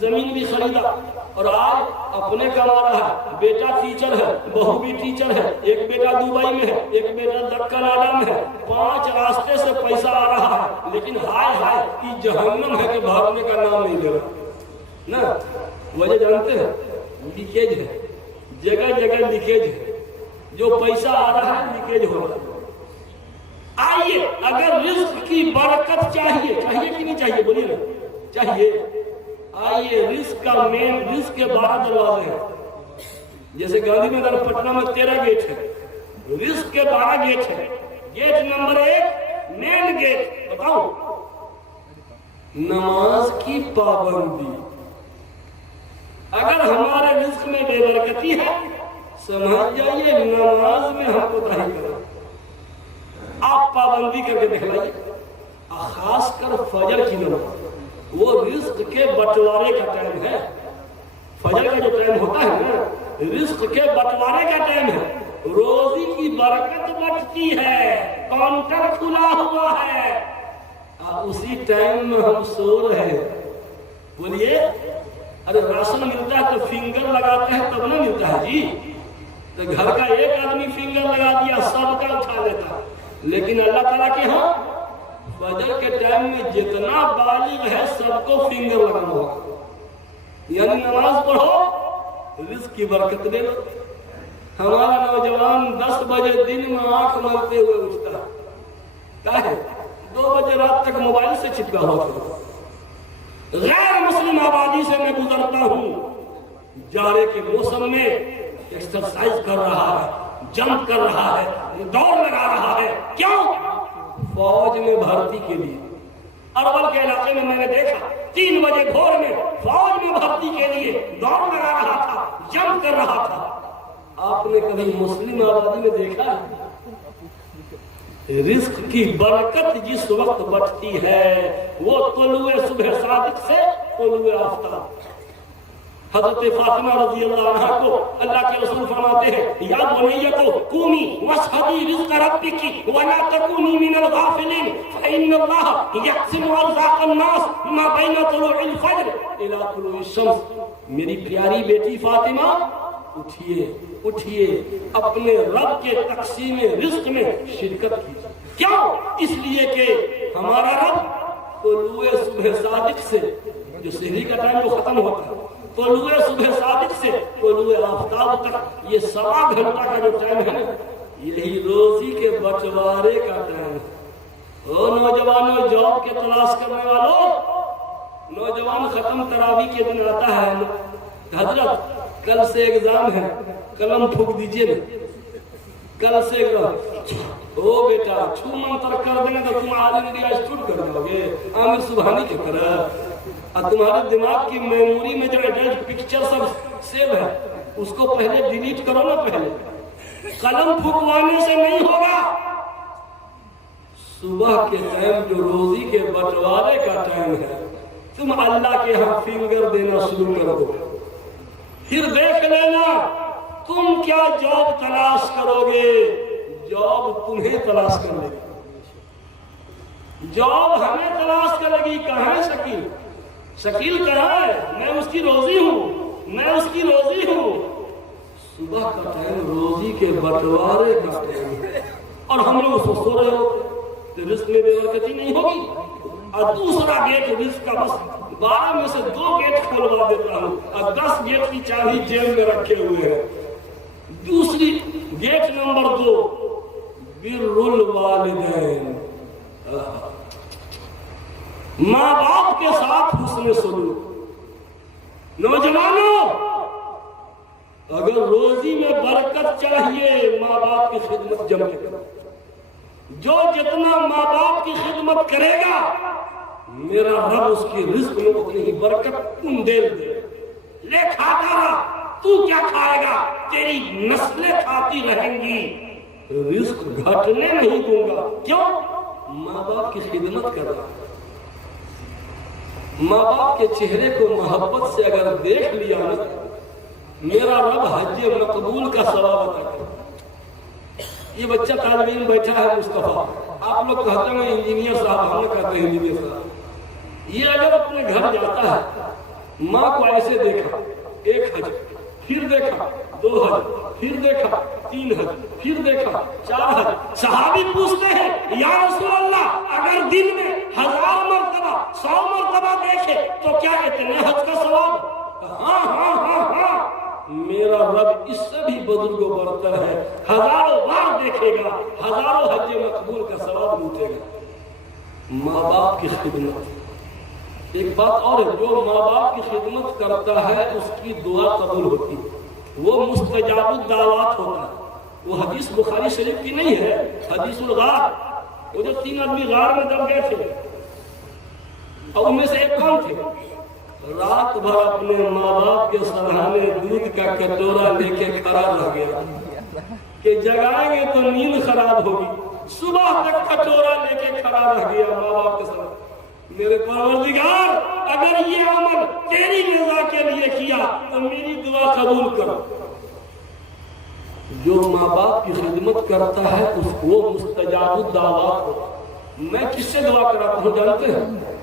زمین بھی خریدا, اور آج اپنے کما رہا ہے. بیٹا ٹیچر ہے, بہو بھی ٹیچر ہے, ایک بیٹا دبئی میں ہے, ایک بیٹا کینیڈا میں ہے, 5 راستے سے پیسہ آ رہا ہے, لیکن ہائے ہائے یہ جہنم ہے کہ بھاگنے کا نام نہیں لے رہا نا. وجہ جانتے ہیں؟ لیکیج ہے, جگہ جگہ لیکیج ہے. جو پیسہ آ رہا ہے لیکیج ہو رہا ہے. آئیے اگر رزق کی برکت چاہیے کہ نہیں چاہیے, بولیے نا, چاہیے. آئیے رزق کا مین, رزق کے 12 دروازے ہیں. جیسے گاندھی نگر پٹنہ میں 13 گیٹ ہے, رزق کے 12 گیٹ ہیں. گیٹ نمبر 1 مین گیٹ بتاؤ, نماز کی پابندی. اگر ہمارے رزق میں بے برکتی ہے سمجھ جائیے نماز میں ہم کو تراہی کریں. آپ پابندی کر کے دکھلائیے, خاص کر فجر کی نماز. وہ رزق کے بٹوارے کا ٹائم ہے. فجر کا جو ٹائم ہوتا ہے نا, رزق کے بٹوارے کا ٹائم ہے. روزی کی برکت بڑھتی ہے, کاؤنٹر کھلا ہوا ہے, اسی ٹائم میں ہم سو رہے ہیں. بولیے, ارے راشن ملتا ہے تو فنگر لگاتے ہیں تب نہ ملتا ہے جی. تو گھر کا ایک آدمی فنگر لگا دیا سب کا اٹھا لیتا ہے. لیکن اللہ تعالیٰ کے ہاں فجر کے ٹائم میں جتنا بالغ ہے سب کو فنگر لگانا ہوگا. یعنی نماز پڑھو, رزق کی برکت دے. ہمارا نوجوان 10 بجے دن میں آنکھ ملتے ہوئے اٹھتا ہے, 2 بجے رات تک موبائل سے چپکا ہوا. غیر مسلم آبادی سے میں گزرتا ہوں, جاڑے کے موسم میں ایکسرسائز کر رہا ہے, جمپ کر رہا ہے, دوڑ لگا رہا ہے. کیوں؟ فوج میں بھرتی کے لیے. ارول کے علاقے میں میں نے دیکھا 3 بجے بھور میں فوج میں بھرتی کے لیے دوڑ لگا رہا تھا, جمپ کر رہا تھا. آپ نے کبھی مسلم آبادی میں دیکھا ہے؟ رزق کی برکت جس وقت بڑھتی ہے وہ طلوع صبح صادق سے طلوع آفتاب. حضرت فاطمہ رضی اللہ عنہ کو اللہ کے رسول فرماتے ہیں, یا بنیۃ قومی واشہدی رزق ربک ولا تکونی من الغافلین فإن اللہ یقسم ارزاق الناس ما بین طلوع الفجر الی طلوع الشمس. میری پیاری بیٹی فاطمہ, اٹھیے اٹھیے, اپنے رب کے تقسیم رزق میں شرکت کیجیے. کیوں؟ اس لیے کہ ہمارا رب طلوع صبح صادق سے, جو سحری کا ٹائم جو ختم ہوتا ہے, طلوع صبح صادق سے طلوع آفتاب تک یہ 1.25 گھنٹہ کا جو ٹائم ہے یہی روزی کے بٹوارے کا ٹائم ہے. او نوجوانوں, جاب کے تلاش کرنے والوں, نوجوان ختم تراویح کے دن آتا ہے, حضرت کل سے ایگزام ہے, قلم پھونک دیجئے نا, کل سے ایگزام. او بیٹا چھو منتر کر دیں گے تو تم آل انڈیا اسٹوڈ کر دو گے عامر سبحانی کی طرح. اور تمہارے دماغ کی میموری میں جو ایڈلٹ پکچر سب سیو ہے اس کو پہلے ڈیلیٹ کرو نا. پہلے قلم پھونکوانے سے نہیں ہوگا. صبح کے ٹائم جو روزی کے بٹوارے کا ٹائم ہے, تم اللہ کے ہاں فنگر دینا شروع کر دو. پھر دیکھ لینا تم کیا جاب تلاش کرو گے, جاب تمہیں تلاش کر لے گی. جاب ہمیں تلاش کرے گی. کہاں ہے شکیل؟ شکیل کہاں ہے؟ میں اس کی روزی ہوں, میں اس کی روزی ہوں. صبح کا ٹائم روزی کے بٹوارے کا ٹائم ہے, اور ہم لوگ سو رہے ہو تو رزق میں بے برکتی نہیں ہوگی. اور دوسرا گیٹ رزق کا, بس 12 میں سے 2 گیٹ کھولوا دیتا ہوں اور 10 گیٹ کی چابی جیب میں رکھے ہوئے ہیں. دوسری گیٹ نمبر 2 بر الوالدین, ماں باپ کے ساتھ حسن سلوک. نوجوانوں, اگر روزی میں برکت چاہیے ماں باپ کی خدمت جم کے کرو. جو جتنا ماں باپ کی خدمت کرے گا میرا رب اس کی رزق میں اتنی ہی برکت دے. لے کھاتا رہا, تو کیا کھائے گا؟ تیری نسلیں کھاتی رہیں گی، رزق گھٹنے نہیں دوں گا۔ کیوں؟ ماں باپ کی خدمت کر رہا ہے۔ ماں باپ کے چہرے کو محبت سے اگر دیکھ لیا نا، میرا رب حج مقبول کا ثواب عطا کرے۔ یہ بچہ طالب علم بیٹھا ہے مصطفیٰ، آپ لوگ کہتے ہیں انجینئر صاحب، ہم نے کہتے ہیں انجینئر صاحب۔ یہ اگر اپنے گھر جاتا ہے، ماں کو ایسے دیکھا، 1 حج، پھر دیکھا 2 حج، پھر دیکھا 3 حج، پھر دیکھا 4 حج۔ صحابی پوچھتے ہیں یا رسول اللہ، اگر دن میں 1000 مرتبہ 100 مرتبہ دیکھے تو کیا اتنے حج کا ثواب؟ ہاں ہاں ہاں ہاں، میرا رب اس سے بھی بزرگ و برتر ہے، 1000 بار دیکھے گا، 1000 حج مقبول کا ثواب لوٹے گا۔ ماں باپ کی خدمت، ایک بات اور ہے، جو ماں باپ کی خدمت کرتا ہے اس کی دعا قبول ہوتی ہے، وہ مستجاب الدعوات ہوتا ہے۔ وہ حدیث بخاری شریف کی نہیں ہے، حدیث الغار، وہ جو 3 آدمی غار میں دب گئے تھے اور ان میں سے ایک کون تھے؟ رات بھر اپنے ماں باپ کے سرہانے دودھ کا کٹورا لے کے کھڑا رہ گیا کہ جگائیں گے تو نیند خراب ہوگی، صبح تک کٹورا لے کے کھڑا رہ گیا ماں باپ کے ساتھ۔ میرے پروردگار، اگر یہ عمل تیری رضا کے لیے کیا تو میری دعا قبول کرو۔ جو ماں باپ کی خدمت کرتا ہے اس کو مستجاب الدعوات ہو۔ میں کس سے دعا کراتا ہوں جانتے ہیں؟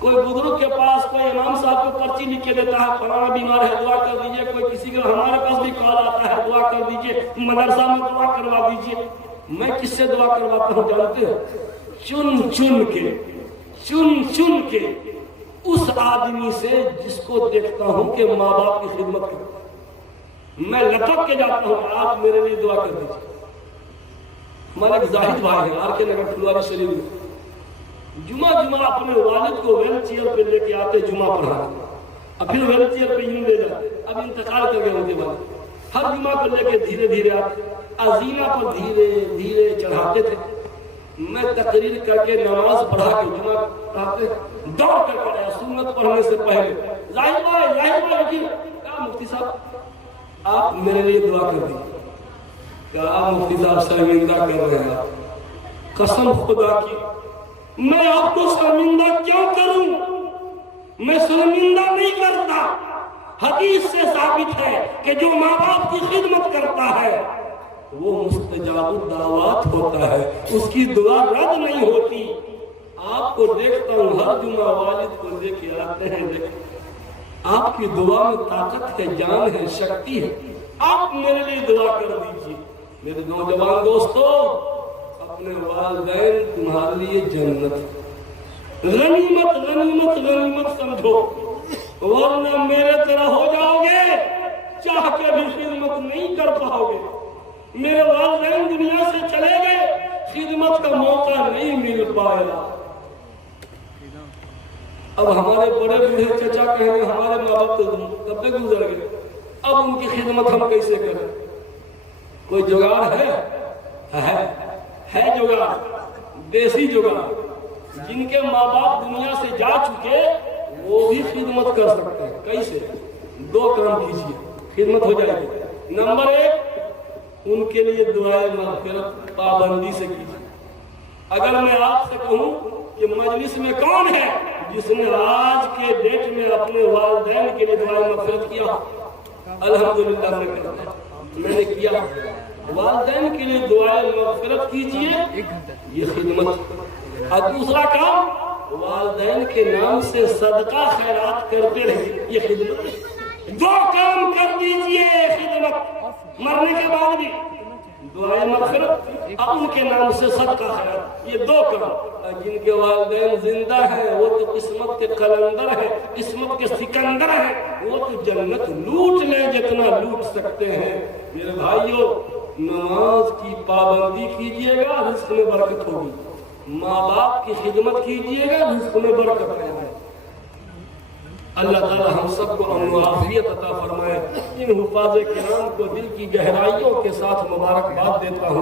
کوئی بزرگ کے پاس کوئی امام صاحب کو پرچی لکھ کے دیتا ہے، فلانا بیمار ہے دعا کر دیجئے، کوئی کسی کا ہمارے پاس بھی کال آتا ہے دعا کر دیجئے، مدرسہ میں دعا کروا دیجئے۔ میں کس سے دعا کرواتا ہوں جانتے ہیں؟ چن چن کے اس آدمی سے جس کو دیکھتا ہوں کہ ماں باپ کی خدمت کرتا ہے، میں لپک کے جاتا ہوں، آپ میرے لیے دعا کر دیجئے۔ ہمارے ایک زاہد بھائی ہے آر کے نگر پھلواری شریف میں، جمعہ اپنے والد کو ویل چیئر پہ لے کے آتے جمعہ پڑھاتے، اب پھر ویل چیئر پہ یوں لے جاتے، اب انتقال کر گئے ان کے بعد ہر جمعہ کو لے کے دھیرے دھیرے آتے، عظیمہ پر دھیرے دھیرے چڑھاتے تھے۔ میں تقریر کر کے نماز پڑھا کے جمعہ پڑھاتے، دوڑ کر کے آیا سنت پڑھنے سے پہلے، ظاہر بھائی کہا مفتی صاحب آپ میرے لیے دعا کر دیجیے۔ کہا مفتی صاحب شرمندہ کر رہے ہیں آپ، قسم خدا کی میں آپ کو شرمندہ کیوں کروں؟ میں شرمندہ نہیں کرتا، حدیث سے ثابت ہے کہ جو ماں باپ کی خدمت کرتا ہے وہ مستجاب الدعوات ہوتا ہے، اس کی دعا رد نہیں ہوتی۔ آپ کو دیکھتا ہوں ہر جمعہ والد کو لے کے آتے ہیں، آپ کی دعا میں طاقت ہے، جان ہے، شکتی ہے، آپ میرے لیے دعا کر دیجیے۔ میرے نوجوان دوستو، اپنے والدین تمہارے لیے جنت، غنیمت سمجھو، ورنہ میرے طرح ہو جاؤ گے، چاہ کے بھی خدمت نہیں کر پاؤ گے۔ میرے والدین دنیا سے چلے گئے، خدمت کا موقع نہیں مل پائے گا۔ اب ہمارے بڑے بوڑھے چچا کہیں گے ہمارے ماں باپ تو کب تک گزر گئے، اب ان کی خدمت ہم کیسے کریں؟ کوئی جگاڑ ہے جگاڑ، دیسی جگاڑ، جن کے ماں باپ دنیا سے جا چکے وہ بھی خدمت کر سکتے ہیں۔ کیسے؟ 2 کام کیجیے، خدمت ہو جائے گی۔ نمبر 1، ان کے لیے دعائے مغفرت پابندی سے کیجیے۔ اگر میں آپ سے کہوں کہ مجلس میں کون ہے جس نے آج کے ڈیٹ میں اپنے والدین کے لیے دعائے مغفرت کیا؟ الحمدللہ میں نے کیا۔ والدین کے لیے دعائے مغفرت کیجیے، یہ خدمت۔ اور دوسرا کام، والدین کے نام سے صدقہ خیرات کرتے رہیے، یہ خدمت۔ 2 کام کر دیجیے خدمت، مرنے کے بعد بھی دعائے مغفرت اور ان کے نام سے صدقہ خیرات، یہ 2 کام۔ جن کے والدین زندہ ہیں وہ تو قسمت کے قلندر ہیں، قسمت کے سکندر ہیں، وہ تو جنت لوٹ لیں جتنا لوٹ سکتے ہیں۔ میرے بھائیوں، نماز کی پابندی کیجیے گا، رزق میں برکت ہوگی۔ ماں باپ کی خدمت کیجیے گا، رزق میں برکت ہوگی۔ اللہ تعالی ہم سب کو امن و عافیت عطا فرمائے۔ ان حفاظ کرام کو دل کی گہرائیوں کے ساتھ مبارکباد دیتا ہوں۔